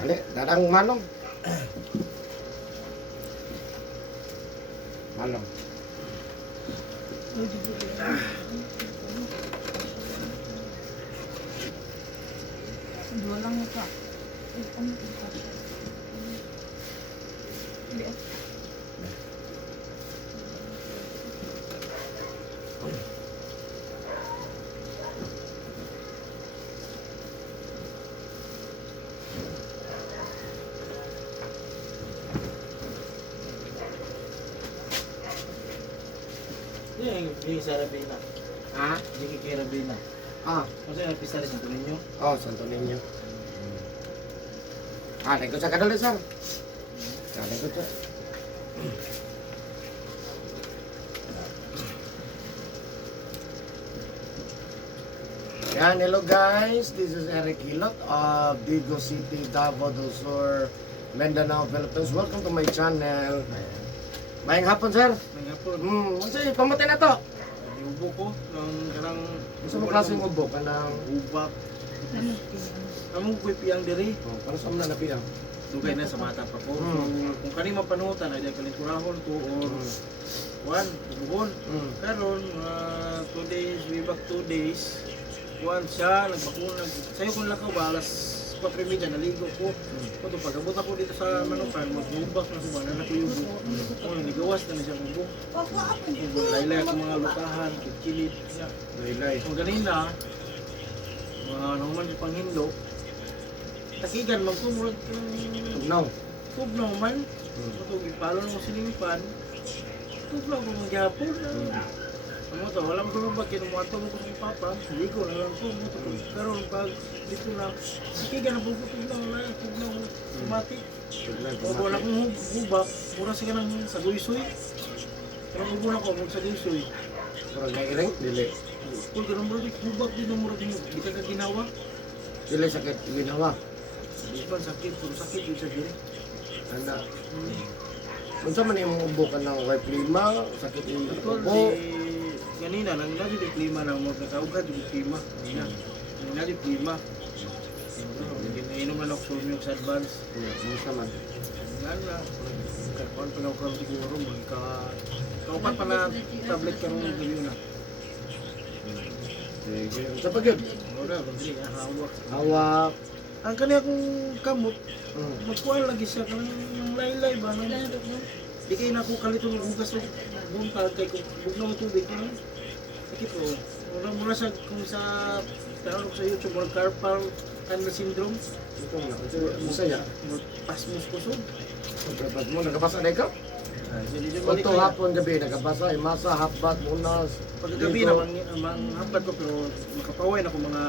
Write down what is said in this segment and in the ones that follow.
Ali, dadang manong. Manong. Dua lang ito. Hindi. Yung sa Rabina. Ha? Yung kay Rabina. Ah, Kasi napisa rin sa ninyo. oh, Santo Niño. Ah, ikut sa kadali, sir. Ikut sa. Yan, hello guys. This is Eric Hilot of Vigo City, Davao del Sur, Mindanao, Philippines. Welcome to my channel. Mayang hapon, sir. Mga po, Kasi pamatay na to. iubo ko ng kanang Gusto mo klaseng ubo ka ng... ubak. Among ko'y piyang diri. Oh, para sa mga napiyang. Dugay na sa mata pa ko. So, kung kani mapanutan ay dahil kalinturahon to or one, buhon. Karon 2 days, way back 2 days. One siya, nagbakuna. Sa'yo kung lakaw ba, alas 4:30 naligo ko. Kung pag-abot ako dito sa Manukan, mag-ubak na kumana na ko yung buhok. Nigawas na siya kong buhok. Kung laylay ako mga lutahan, kilid. Laylay. Kung ganina, mga naman yung panghindo, takigan, magtumurag kang Now. tugnaw man. Matug, ipalo ng silimipan. Tugnaw ko magyapon. Ano to, wala mo kung ba kinumato mo ko sa papa, hindi ko na lang ko. Pero pag dito na, takigan na bubutog lang na, tugnaw sumati. O wala kong hubak, mura siya ng sagoy-soy. Pero muna ko, magsagoy-soy. Pero nairing, dili. Kung ganun mo rin, hubak din ang mura din, di ka ka ginawa. Dili sakit ginawa. Di ba sakit, puro sakit yung sa diri. Anda. Unsa man imong ubo ka ng kay plima, sakit yung Ito, ubo. ganina, nang nadi di klima ng mga nakaugad di klima. Ganina, nang nadi klima. Ginainom na ako sa advance. Unsa man. Nga na, karpan pa na ako karoon siguro, kaupat pa na tablet ka nung gabi na. Sige. Unsa pa gyud? Wala, bandili, hawak. Hawak. Ang kani akong kamot, magkuhan lagi siya kanang laylay ba nang di kayo na ako kalito ng hugas o buntag kay kung bugnaw ng tubig ko sakit ko wala muna sa kung sa tanong ko sa YouTube or carpal tunnel syndrome Ito na. Unsa ya? pasmus ko so Pagkapat mo nagabasa day ka? Unto hapon gabi nagabasa ay masa habat munas. pagkagabi na manghambat ko pero makapaway na ako mga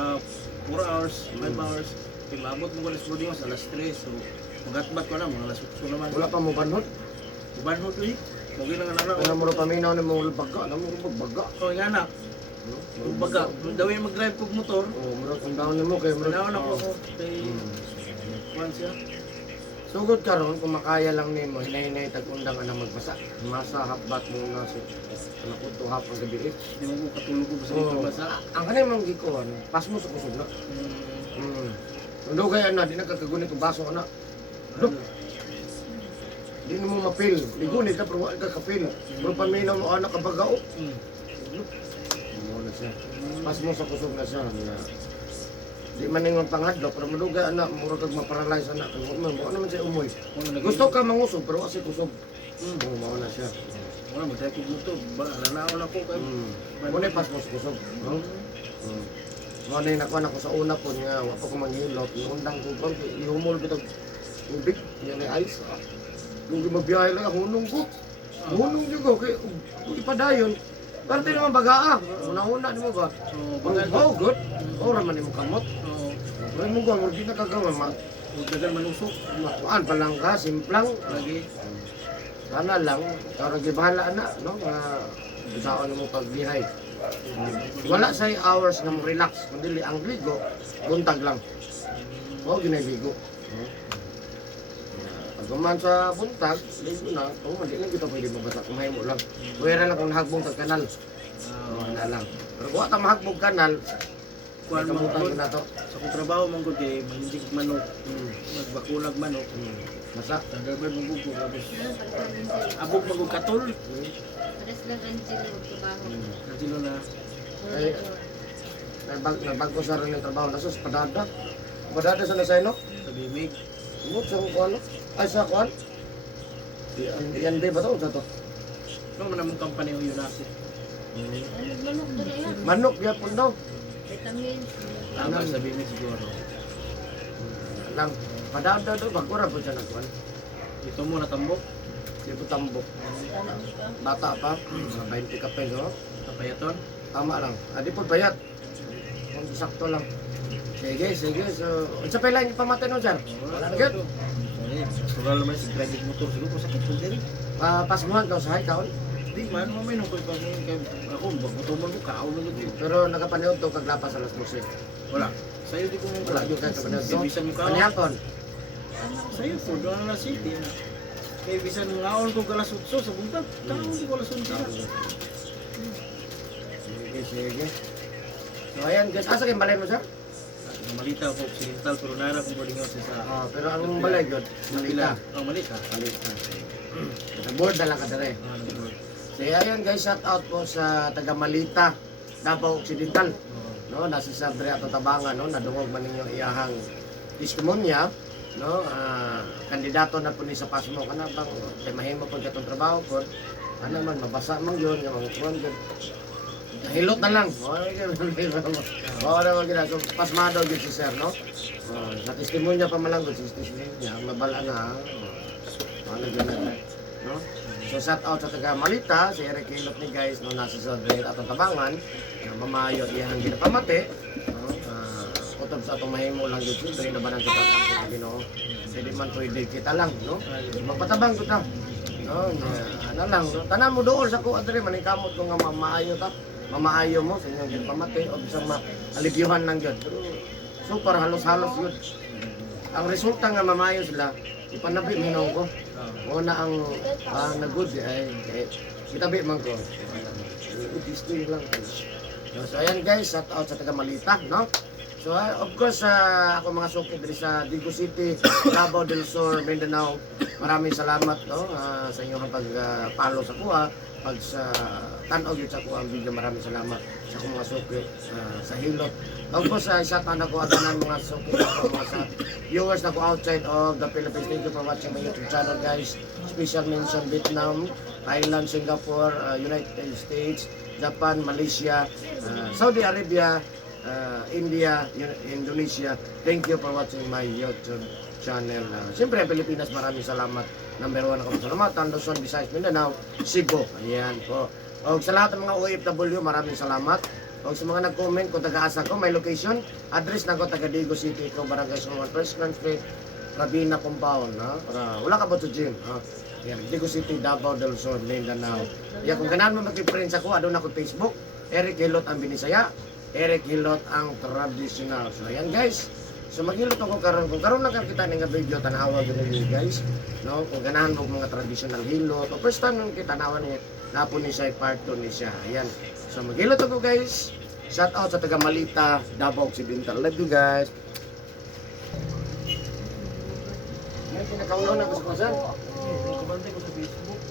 4 hours 5 hours kaya maabot mo ko alas 2 sa alas 3 so magatbat ko na mga alas 8 naman Wala pa mo banhot. Banhot uy. Mugi lang anak Wala mo ra paminaw ni mo baga, na mo baga. ko nga anak. Baga, daw yung mag-drive kog motor. Oh, mura kung daw nimo kay mura. Manaw na ko kay once ya. Sugod karon kung makaya lang nimo hinay-hinay tag-undang ana magbasa. Masa habat munas. Ano ko to hapon gabi. Di mo ko katulog ko sa ito basa. Ang kanay mang gikuan, pas mo sa kusog na. Undo kaya na, di nagkakagunit ang baso na. Look. Di mo mapil. Ligunit ka, pero wala ka kapil. Pero paminaw mo anak kabagao. Look. Mo na siya. Pas mo sa kusog na siya. Na, di man yung pangadlo, pero maduga anak, mura kag maparalyze anak. Mo naman siya umoy. Gusto ka mangusog, pero kasi kusog. Mo na siya. Wala mag-drive kog motor. Lanaon ako kay. Muna pas mo sa kusog. Mo na yung nakuha ko sa una po nga, wapa ko manghilot. Yung undang ko, ihumol ko tubig. Yan ay ice. Kung mabiyahe lang, hunong ko. Hunong juga, kaya ipadayon. Parte naman bagaa. Una-una, di mo ba? Oh, good. Oh, raman mo kamot. Pero mo ba, hindi na kagawa. Dagan manusok. Makuan pa lang ka, simplang. Lagi. Sana lang, karang gibahala na, no? Bisaan mo pagbihay. Wala sa hours na mo relax. Kundi ang ligo, buntag lang. Oh, ginaligo. Pagkuman sa buntag, ligo na. Oh, hindi na kita pwede mabasa. Kumahay mo lang. Pwera lang kung nahagbong tag kanal. Na lang. Pero kung ata mahagbong kanal, kuan man kamutan gud. ko na to. Sa kong trabaho man gud kay manjig manok, Hmm. magbakulag manok. Masa. Tagabay mo gud ko tapos Ano, pagkakas din sila. abog magug katol. Pares lang rin sila magtrabaho. Silo na Ay, nagbago sa rin yung trabaho. Nasos, padada. Padada sa nasay, no? sa bimig. Umot sa kuan, no? Ay, sa kuan? Yan ba to? Sa to? No man among company yung United. Ano, manok doon na yan. Manok, yapon daw. Vitamins. Tama sa bimig siguro. Lang, padada daw. Bagura po siya nagkuan. Ito mo natambok. Di po tambok. Bata pa. Mga 20 ka peso. Kapayaton. Tama lang. Di po bayat. Kung sakto lang. Sige, sige. So, sa pala yung pamatay no, sir? Wala na gud. Sugal naman si private motor siguro ko sakit po diri. Pasmuhan daw sa high kaon. Di man mo may nung pag ako motor mo kaon mo gud. Pero nakapanood to kaglapas sa Las Luces. Wala. Sayo di ko mo Wala yung kahit kapanood to. Bisan mo kaon. Panyakon. Sayo po doon na city. Kay bisan ngaon ko galas 8 sa buntag. Kaon di ko alas 11. Sige, sige. So ayan guys, asa kayong balay mo sir? Malita ko occidental pero nara kung boarding house sa Pero ang balay good, malita. Oh, malita. Malita. Board na lang ka dere. So ayan guys, shout out po sa taga Malita, Davao Occidental. No, nasa sa Dre ato Tabangan, no, nadungog man ninyo iyahang testimonya, no, kandidato na po ni sa pasmo kana bang kay mahimo po katong trabaho po. Ano man mabasa man yun, yung mga kuwan good. Hilot na lang. Oo naman gina. So, pasmado yun si sir, no? Sa testimonya pa malang good. Sa testimonya, ang nabala na. Ano yun na, no? So, shout out sa taga Malita, si Eric Hilot ni guys, no? Nasa sa Dre at Tabangan. Mamayo, iyang ginapamate. No? Kutob sa itong mahimo lang yun. Siyempre, nabanan sa pag-angkot na Ginoo. Hindi man pwede kita lang, no? Magpatabang ko ta. No, ano lang, no? Tanan mo doon sa kuha dre, manikamot ko nga mamaayo ta. Mamaayo mo sa inyong ginpamati o bisang ma-alibyuhan lang yun. Pero super halos-halos yun. Ang resulta nga mamayo sila, ipanabi minong ko. Una ang nag-good ay itabi man ko. Disting lang. So ayan guys, shout out sa taga Malita, no? So of course, ako mga sukid diri sa Digo City, Davao del Sur, Mindanao. Maraming salamat no sa inyong pag-follow sa kuha, pag sa tan-og sa kuha ang video. Maraming salamat sa akong mga sukid sa Hilot. Of course, shout out ako atanan mga sukid ako mga sa viewers na ko outside of the Philippines. Thank you for watching my YouTube channel guys. Special mention Vietnam, Thailand, Singapore, United States, Japan, Malaysia, Saudi Arabia, India, Indonesia. Thank you for watching my YouTube channel. Siyempre, Pilipinas, maraming salamat. Number 1 ako salamatan, Luzon, Visayas, Mindanao, Cebu. Ayan po. O sa lahat ng mga OFW, maraming salamat. O sa mga nag-comment kung taga-asa ko, may location, address na ko, taga Digo City, ito, Barangay Sunguan, President Street, Rabina Compound. Para wala ka ba ito, Jim? Yan, Digo City, Davao del Sur, Mindanao. Yan, kung ganaan mo mag-friends ako, adon ako Facebook, Eric Hilot ang Binisaya, Eric Hilot ang traditional. So ayan guys. So maghilot ako karon. Kung karon lang kita nga video tanawa gyud ni guys. No, kung ganahan mo mga traditional hilot. O first time nung kita tanawan ni napo ni siya part 2 ni siya. Ayan. So maghilot ako guys. Shout out sa taga Malita, Davao Occidental. Love you guys. May pinakaunaw na ko sa kasan. Kabantay ko sa Facebook.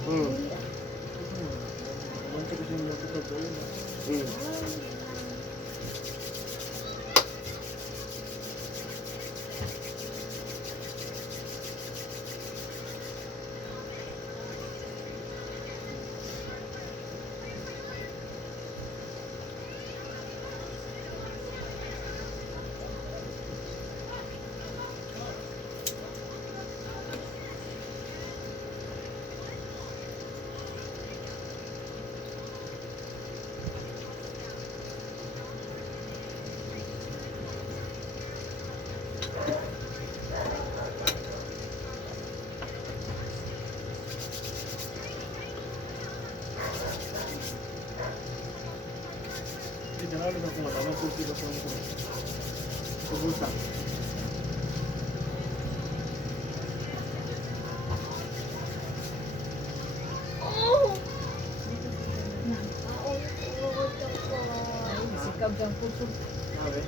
Kabantay ko sa YouTube. Jangan lupa kemana-mana, kursi kosong kebusan. Sikap dyan puso. Sabi?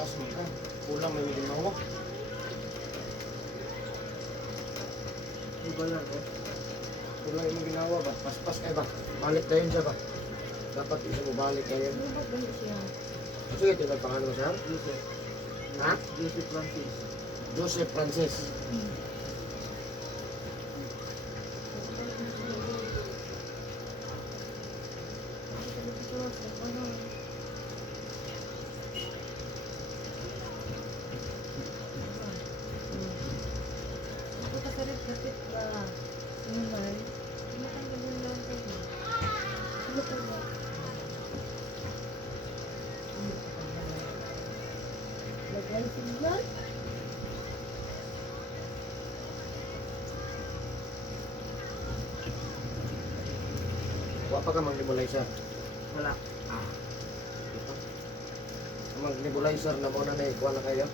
Butas mo ka. Kulang may ginawa. Di ba yan, oh? Kulang yung ginawa ba? Paspas kayo ba? Balik na yun siya ba? Dapat isa mo balik kayo. Ano ba ba siya? Sige, tingnan pangalan mo siya. Joseph. Ha? Joseph Francis. Joseph Francis. Lagay signal. Wa pa ka mag-nebulizer. Wala. Ang mag-nebulizer na mo na ikuha na kayo.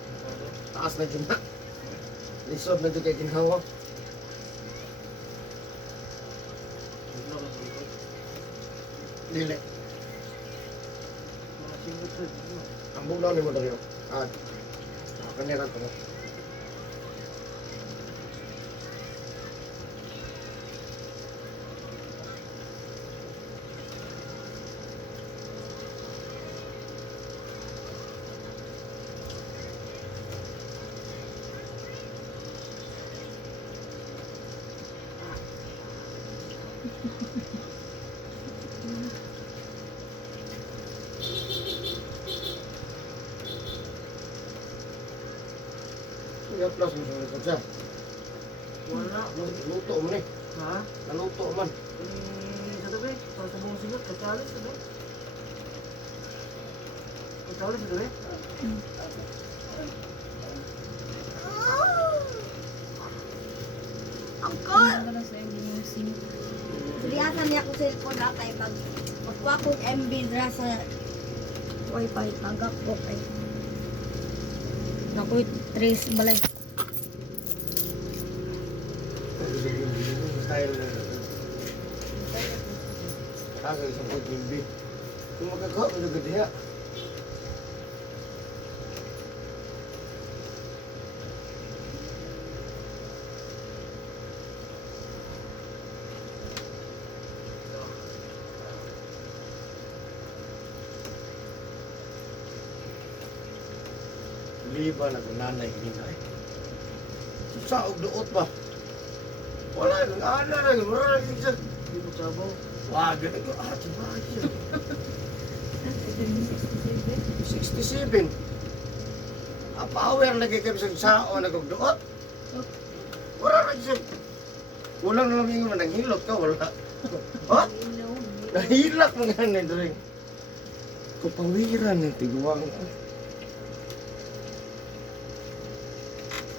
Taas na dyan na. Lisod na dyan kayo ginhawa. Dili. Mga singot rin. Ano? Ang bugnaw ni mo dali. Kaniran ko mo. Yung plus mo sa likod siya. Wala. Luto mo ni. Ha? Naluto man. Sa tabi. Para sa buong singot. Kasalis sa tabi. Kasalis sa tabi. Ano na sa hindi yung sim? Silihasan niya ko cellphone na kay magkuha kong MB dra sa wifi tagak ko kay nakoy trace balay. Style na. Kagay sa food bimbi. Kung magkakaw, magagad diha. Liba na kung nanay hinay. Sa og duot ba? Wala nang ana na wala nang isa. Hindi mo sabaw. Wag na ko ati ba siya. 67. Apa-aware lagi kami sa sao na kog duot. Wala na siya. Wala na lang yung nanghilot ka wala. Ha? Nahilak mo nga na dre. Kapawiran ng tiguang.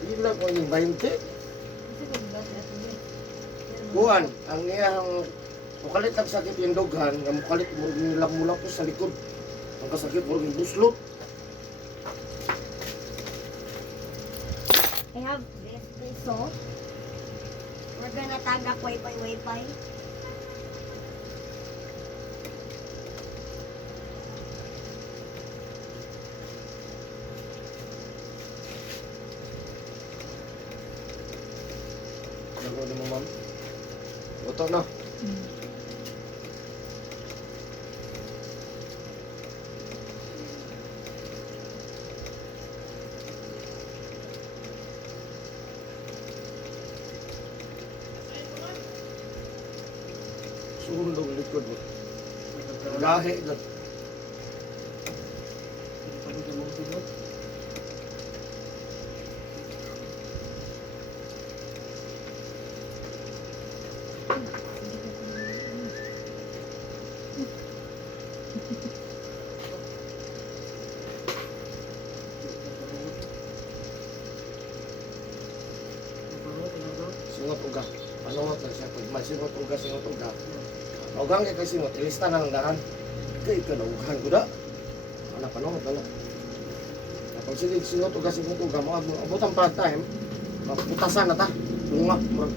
Hilak mo yung 20. Kuan, ang iyang mukalit ang sakit yung doghan, ang mukalit mo nilang mula po sa likod. Ang kasakit mo yung buslot. I have this peso. We're gonna tagak wifi. Nago mo ma'am. Oto na. Sundong likod mo. Gahe gat. Pagod sa buong singot. Singot uga. Panuot na siya. Pag may singot uga. Ugang kay singot. Ilista na ang dahan. Kay ka na ugahan ko da. Anak panuot na. Kapag singot uga. Mga abutang part time. Maputasan na ta. Lungak. Murag.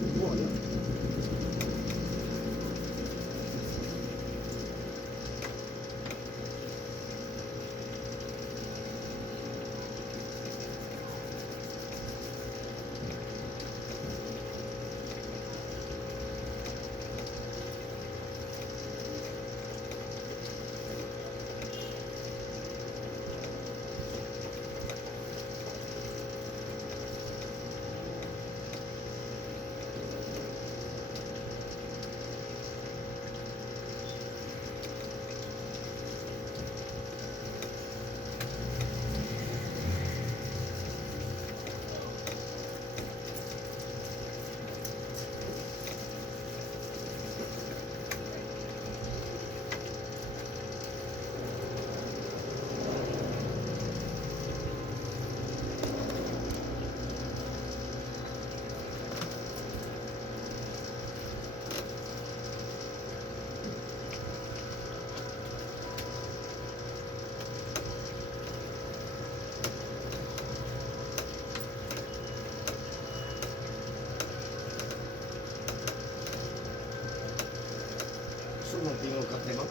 kay ma'am?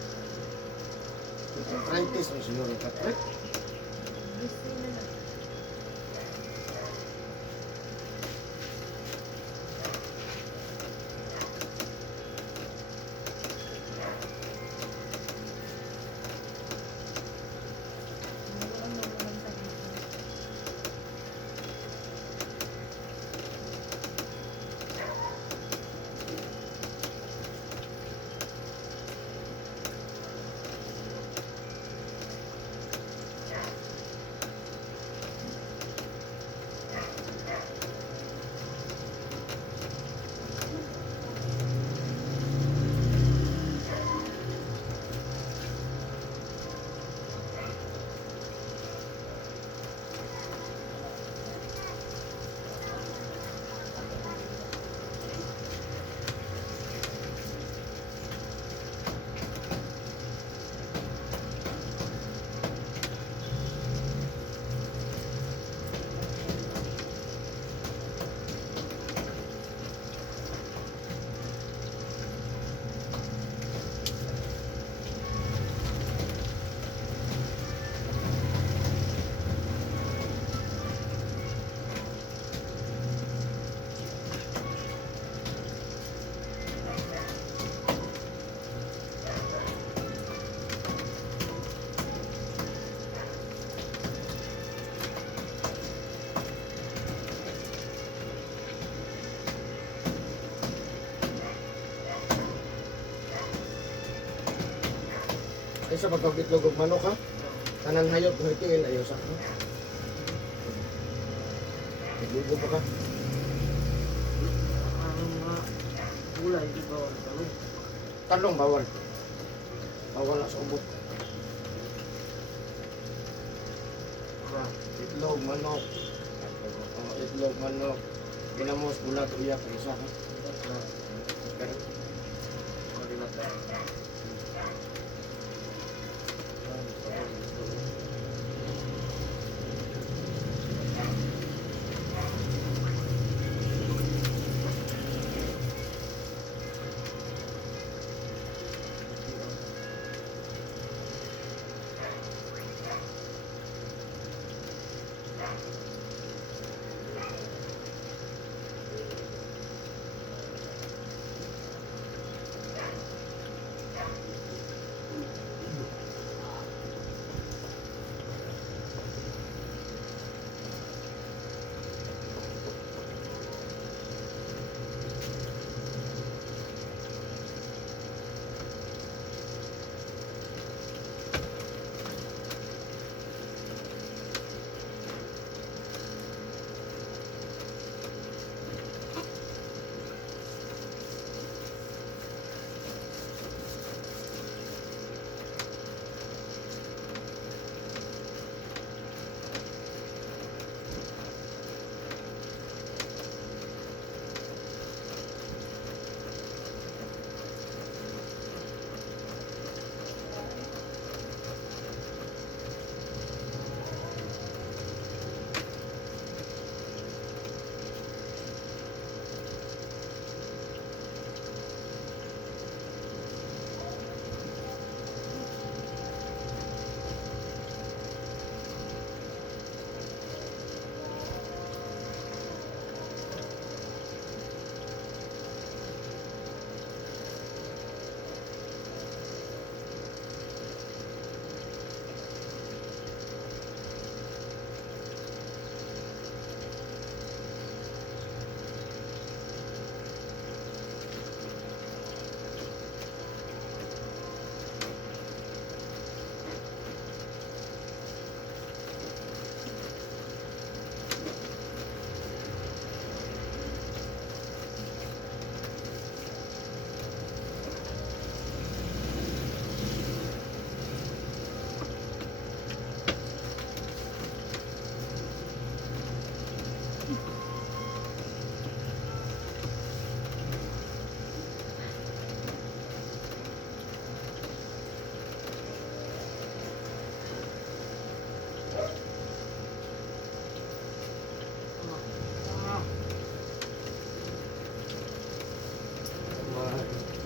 Arthritis ang siguro katret. Gusto na lang. Mawalang sa dito. Ay sa pagkakitlog og manok ha. Tanan hayop kung ituin ayaw sa ha. Naglugo pa ka. Ang mga gulay, di ba? Talong. Talong bawal. Bawal na sa ubot. Itlog, manok. Itlog, manok. Ginamos, bulat, uyak, isa ha. Pero,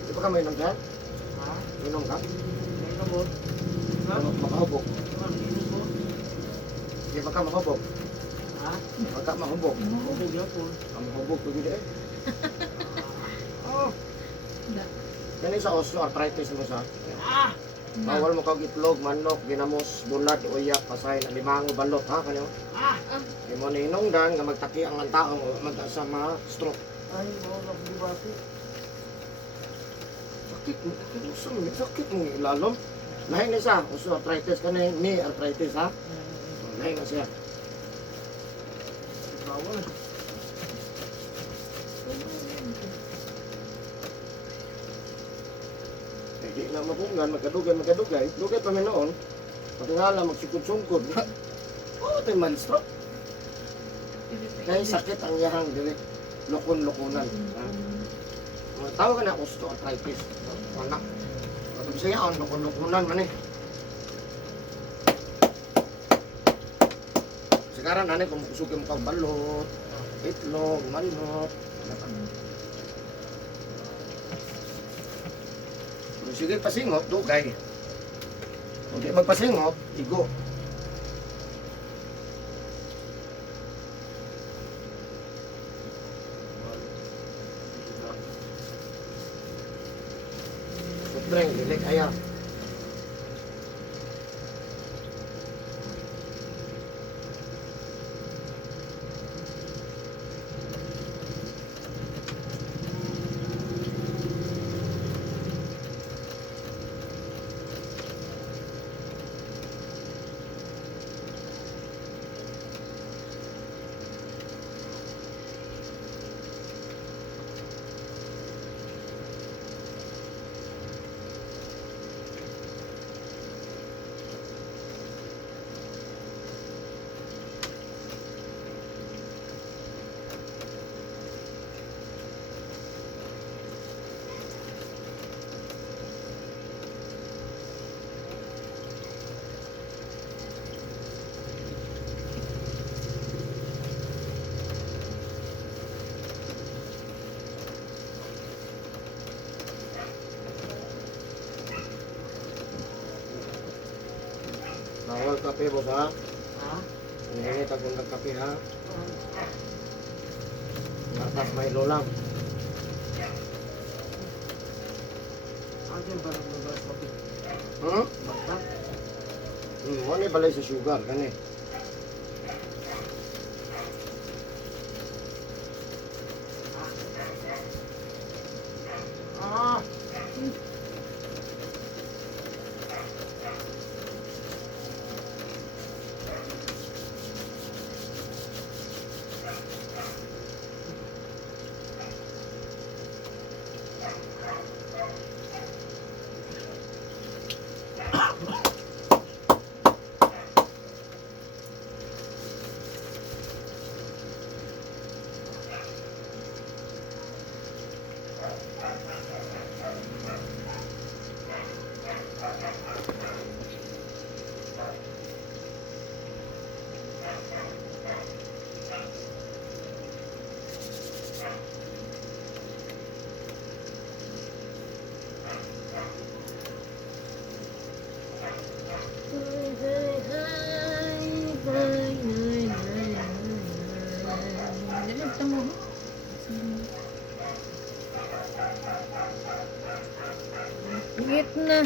di ba ka may inom dyan? Ha? Inom ka? gihapon. Ha? Ano, makahubog. Ano inom ko? Di ba ka mahubog? Ha? Baka mahubog. Ubog gihapon. Ang mahubog ko gid eh. Oh. Kani sa osteoarthritis mo sa. Ah. Bawal mo kag itlog, manok, ginamos, bulat, uyak, pasay, limango, balot ha kanyo. Ah. Di mo ninungdan nga magtaki ang tao magsa ma stroke. Ay, mo na bubati. Sakit mo, sakit mo ilalom. Lain na siya, osteoarthritis kani knee arthritis ha. Lain na siya. Bawal. Hindi na mapunggan, magkadugay. Dugay pa may noon. Patingala, magsikod-sungkod. Oo, ito yung mild stroke. Kaya sakit ang yahang dili. Lokon-lokonan. Tawag ka na osteoarthritis. Anak. Matag siya ang lokon-lokonan man eh. Sekarang nanay kung kusukin mo kang balot, itlog, manok. Sige, pasingot, dugay. Kung di magpasingot, igo. Sutreng, dilik ayaw. Bawal kape, boss ha. Ha? Init ako ng kape ha. Atas Milo lang. Ayan, parang magas kapit. Bata. Ano balay sa sugar, kani. Ah. Ingit na.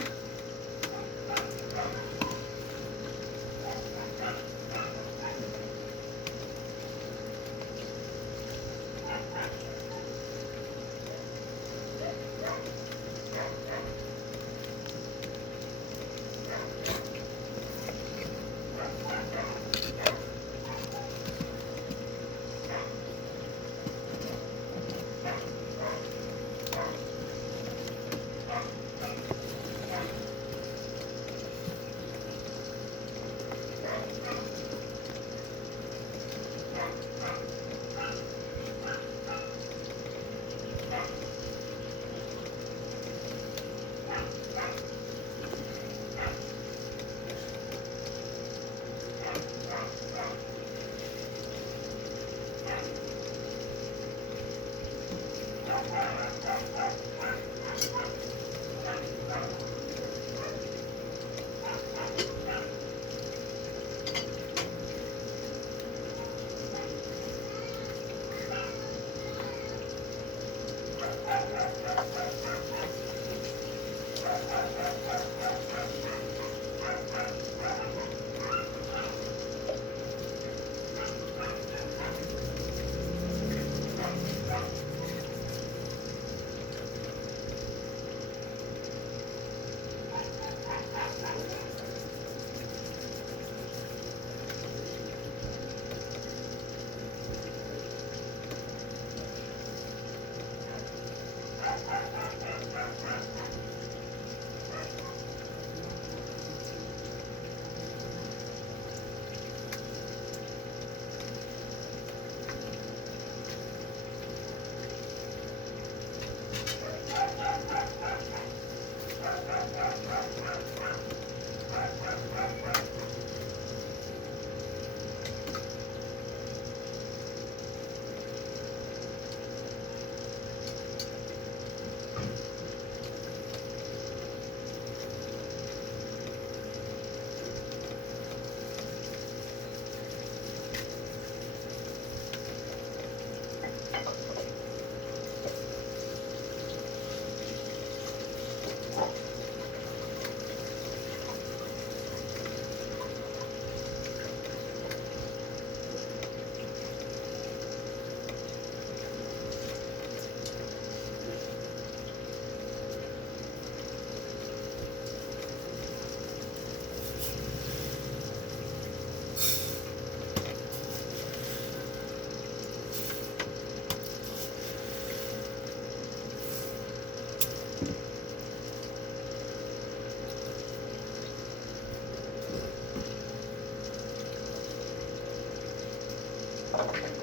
Ayan.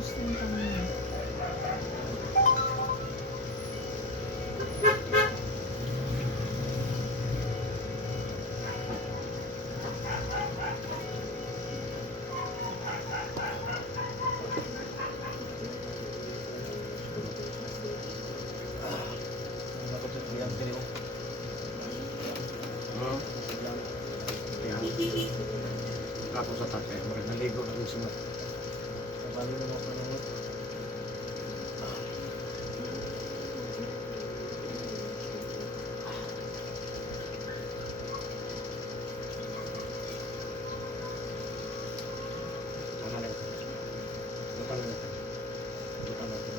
Gusto yung kanina. Ayan. ako sa tatay. Marag naligo na kong sunod. Kabalo na mga panahon. Ano na ito? Butang na ito. Butang na ito.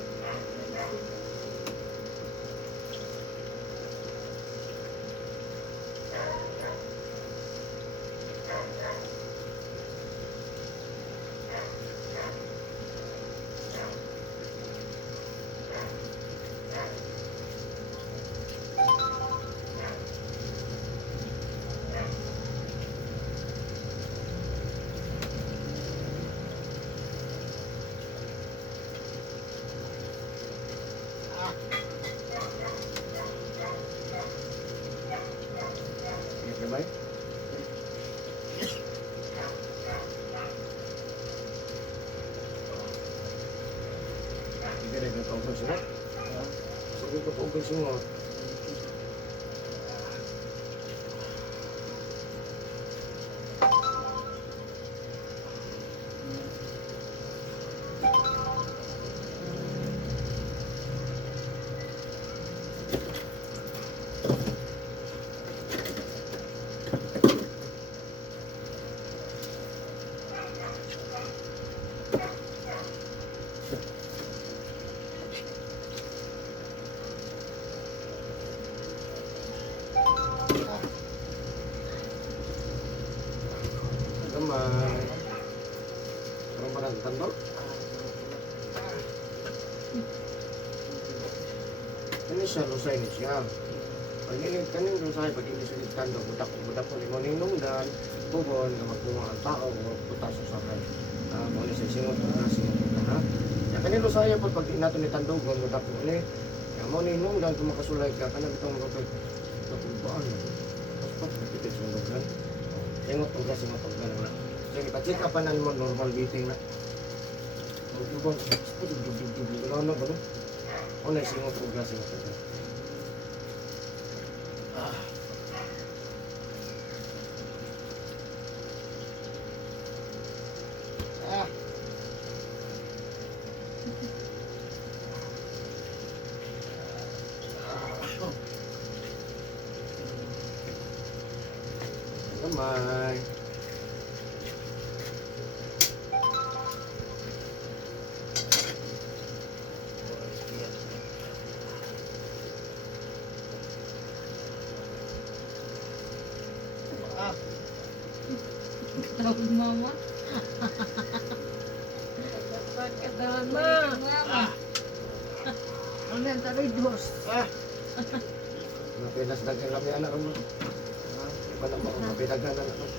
Ingat na ba? Hindi rin ito ang sunod. Sige ko po ang sunod. Gamay. Parang parang tandol. Ini siya lusay ni siya. Pag ini kanin lusay pag ini siya tandol budak ko limon ningdan bubon na magkuha ang tao o putas sa sakay. Mo ni sa singot na singot na ha. Ya kanin lusay pag nato ni tandog budak ko ni. Ya mo ni ningdan kung makasulay ka kana bitong robek. Kapulbaan. Paspat kapit sa ningdan. Singot na. Jadi pacik kapan mo normal meeting na. Bubon. Ano ba no? Ona singot ugas singot. Gamay. Tawag mama. Pagkataon mo mama. Ang ganda rin dos. Napinas daghan kami anak ron. Wala mo mapidagan anak ron.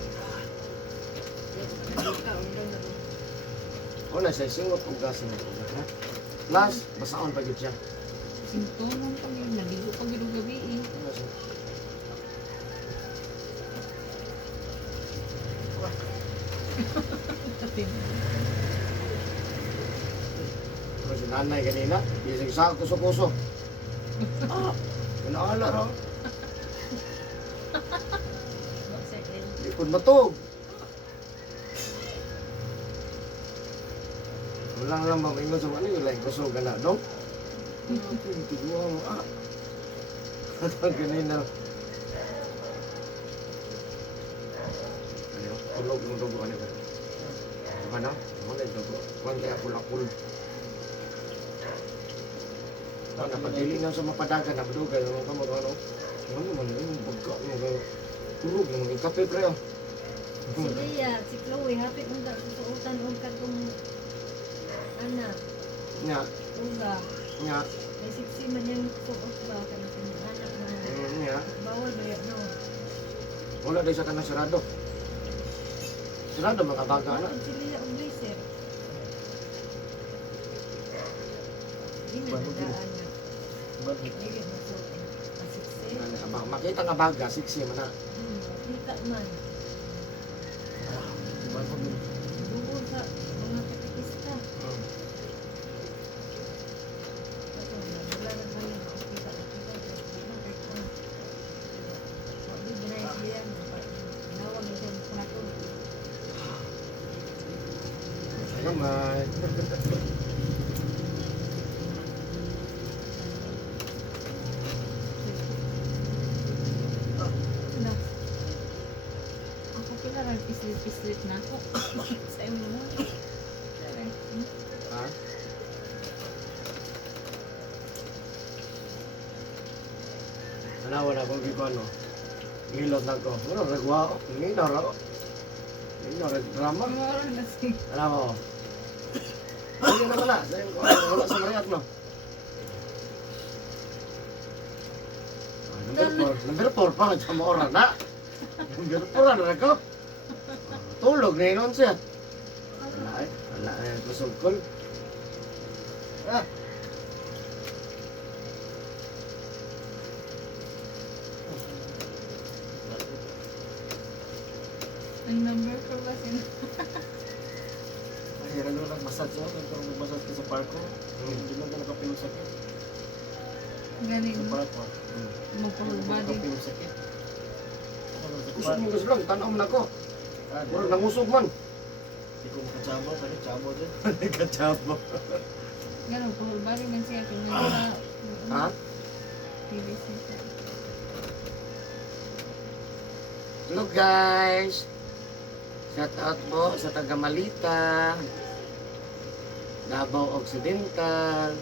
Ona siya singot ugas singot ugas ha. Plus basaon pa gyud siya. Sintoman pag yun. Naligo pag yun gabi eh. Ona siya. Pero si nanay kanina, bising sa kuso-kuso. Wala raw. Di pun matog. Wala lang mamingon sa mga nila, kuso ka na, dong. Tigwa mo, kanina. Ano, tulog mo dugo ka nila. Ano? Ano yung dugo? Huwag kaya pulakul. Napagili na sa mapadagan, napadagan, ano ka mo, ano? Ano man, yung bagka, tulog, yung kape pre, Si Leah, si Chloe, hapit mo na susuotan ang katong anak, Nga, uga. nga, May siksi man yung suot ba ka na anak na nga. bawal ba yan, no? Wala din sa kanang sarado. Sarado mga baga na. Si Leah ang blazer. Hindi na nadaan niya. Hindi na suot ang siksi. Makita nga baga, siksi man na. Kita man. Dugo sa mga katikista. Ito, wala na ba yun? Kita. Wala binayas yan. Nawag na siyang plato. Gamay. Na. Ako pala nag-pislit-pislit na ako. Sa imo mo. Ha? Anawa na kong giko, no? Hilot na ko. Ano, nagwa ko. Hindi na raw. Hindi na drama. Moro na si. Ano mo? Hindi na wala. Dahil wala sa mayat, no? Number 4 pa. Sa mga oras na. Number 4 na ko. Tulog na yun siya. Wala eh. Wala eh. Masugkol. Ah. Ang number ko ba sino? Ay, regular nag-massage ako. Nagkaroon nag-massage ka sa parko. Hindi mo ka nakapilong sakit. Galing Sa mo. parko. Mo full body. Nakapilong sakit. Ako lang sa Gusto parko. mo gusto lang. Tanaw mo na ko. Ah, Puro nangusog man. Hindi ko makachamo. Kaya chamo din. Kachabo. Galing full body man siya kung nagsa. Ha? PVC. Hello guys. Shout out po sa taga Malita, Davao Occidental,